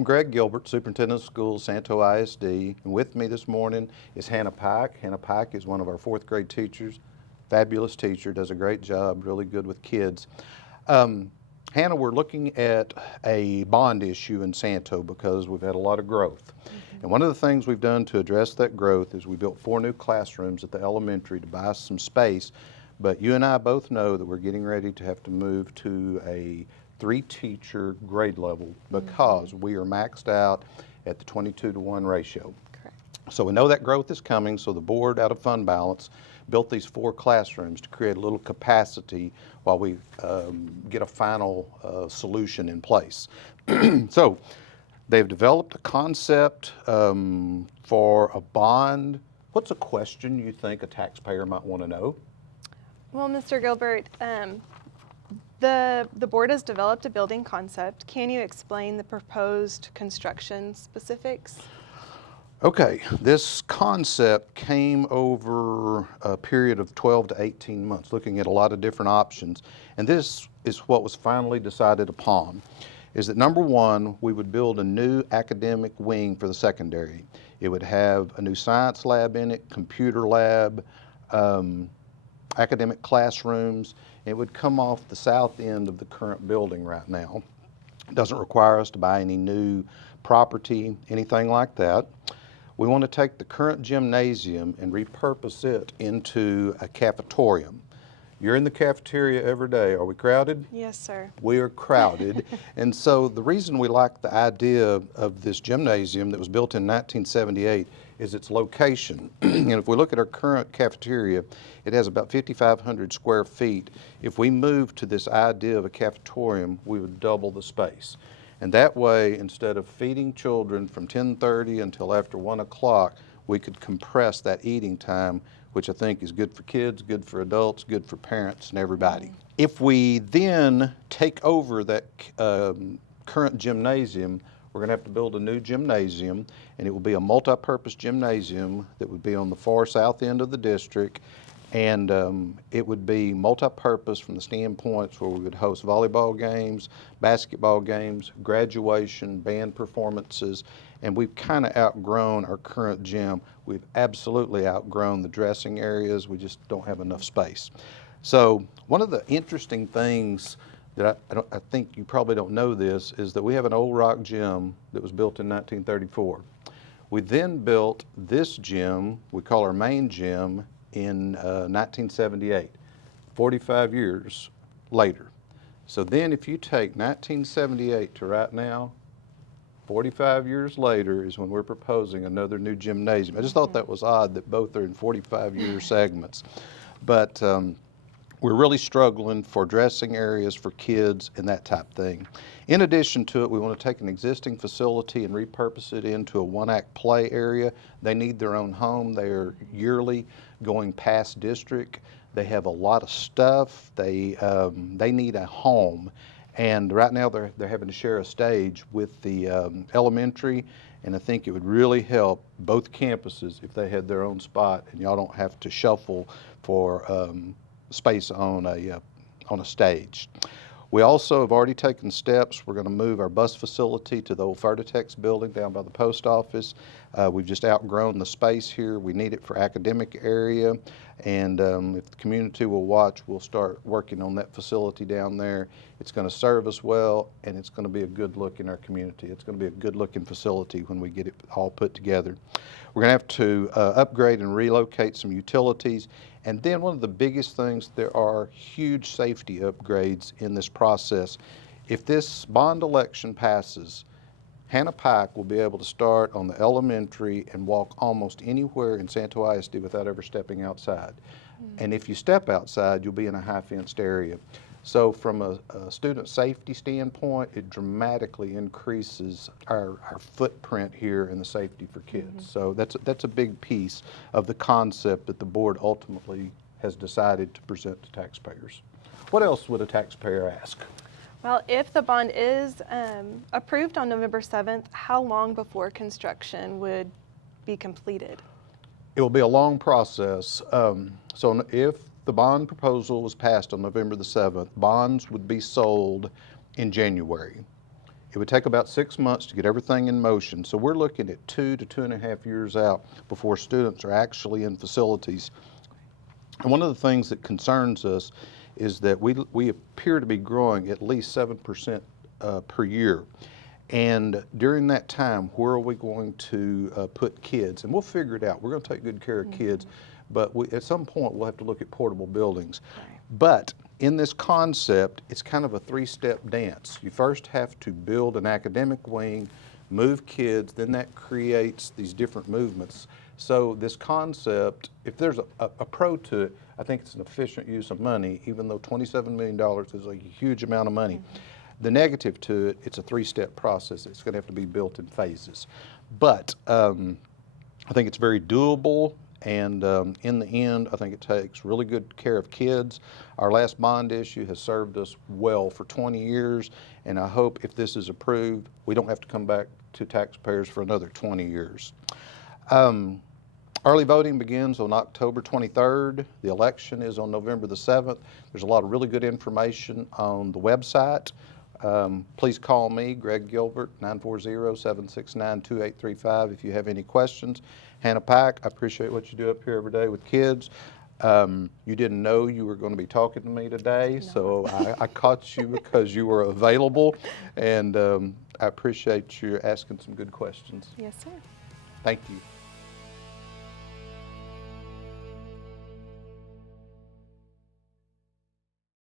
I'm Greg Gilbert, Superintendent of Schools, Santo ISD, and with me this morning is Hannah Pike. Hannah Pike is one of our fourth grade teachers, fabulous teacher, does a great job, really good with kids. Hannah, we're looking at a bond issue in Santo because we've had a lot of growth. And one of the things we've done to address that growth is we built 4 new classrooms at the elementary to buy us some space. But you and I both know that we're getting ready to have to move to a 3-teacher grade level because we are maxed out at the 22-to-1 ratio. Correct. So we know that growth is coming, so the board, out of fund balance, built these 4 classrooms to create a little capacity while we get a final solution in place. So they've developed a concept for a bond. What's a question you think a taxpayer might want to know? Well, Mr. Gilbert, the board has developed a building concept. Can you explain the proposed construction specifics? Okay, this concept came over a period of 12 to 18 months, looking at a lot of different options. And this is what was finally decided upon, is that number one, we would build a new academic wing for the secondary. It would have a new science lab in it, computer lab, academic classrooms. It would come off the south end of the current building right now. It doesn't require us to buy any new property, anything like that. We want to take the current gymnasium and repurpose it into a cafetorium. You're in the cafeteria every day. Are we crowded? Yes, sir. We are crowded. And so the reason we like the idea of this gymnasium that was built in 1978 is its location. And if we look at our current cafeteria, it has about 5,500 square feet. If we move to this idea of a cafetorium, we would double the space. And that way, instead of feeding children from 10:30 until after 1 o'clock, we could compress that eating time, which I think is good for kids, good for adults, good for parents and everybody. If we then take over that current gymnasium, we're going to have to build a new gymnasium, and it will be a multi-purpose gymnasium that would be on the far south end of the district. And it would be multi-purpose from the standpoints where we would host volleyball games, basketball games, graduation, band performances, and we've kind of outgrown our current gym. We've absolutely outgrown the dressing areas. We just don't have enough space. So one of the interesting things that I think you probably don't know this is that we have an old rock gym that was built in 1934. We then built this gym, we call our main gym, in 1978, 45 years later. So then if you take 1978 to right now, 45 years later is when we're proposing another new gymnasium. I just thought that was odd that both are in 45-year segments. But we're really struggling for dressing areas for kids and that type thing. In addition to it, we want to take an existing facility and repurpose it into a 1-act play area. They need their own home. They are yearly going past district. They have a lot of stuff. They need a home. And right now they're having to share a stage with the elementary, and I think it would really help both campuses if they had their own spot and y'all don't have to shuffle for space on a stage. We also have already taken steps. We're going to move our bus facility to the old Fertitex building down by the post office. We've just outgrown the space here. We need it for academic area, and if the community will watch, we'll start working on that facility down there. It's going to serve us well, and it's going to be a good look in our community. It's going to be a good looking facility when we get it all put together. We're going to have to upgrade and relocate some utilities. And then one of the biggest things, there are huge safety upgrades in this process. If this bond election passes, Hannah Pike will be able to start on the elementary and walk almost anywhere in Santo ISD without ever stepping outside. And if you step outside, you'll be in a high-fenced area. So from a student safety standpoint, it dramatically increases our footprint here in the safety for kids. So that's a big piece of the concept that the board ultimately has decided to present to taxpayers. What else would a taxpayer ask? Well, if the bond is approved on November 7th, how long before construction would be completed? It will be a long process. So if the bond proposal was passed on November the 7th, bonds would be sold in January. It would take about 6 months to get everything in motion. So we're looking at 2 to 2.5 years out before students are actually in facilities. And one of the things that concerns us is that we appear to be growing at least 7% per year. And during that time, where are we going to put kids? And we'll figure it out. We're going to take good care of kids, but at some point we'll have to look at portable buildings. Right. But in this concept, it's kind of a three-step dance. You first have to build an academic wing, move kids, then that creates these different movements. So this concept, if there's a pro to it, I think it's an efficient use of money, even though $27 million is a huge amount of money. The negative to it, it's a three-step process. It's going to have to be built in phases. But I think it's very doable, and in the end, I think it takes really good care of kids. Our last bond issue has served us well for 20 years, and I hope if this is approved, we don't have to come back to taxpayers for another 20 years. Early voting begins on October 23rd. The election is on November the 7th. There's a lot of really good information on the website. Please call me, Greg Gilbert, 940-769-2835 if you have any questions. Hannah Pack, I appreciate what you do up here every day with kids. You didn't know you were going to be talking to me today, so I caught you because you were available, and I appreciate you asking some good questions. Yes, sir. Thank you.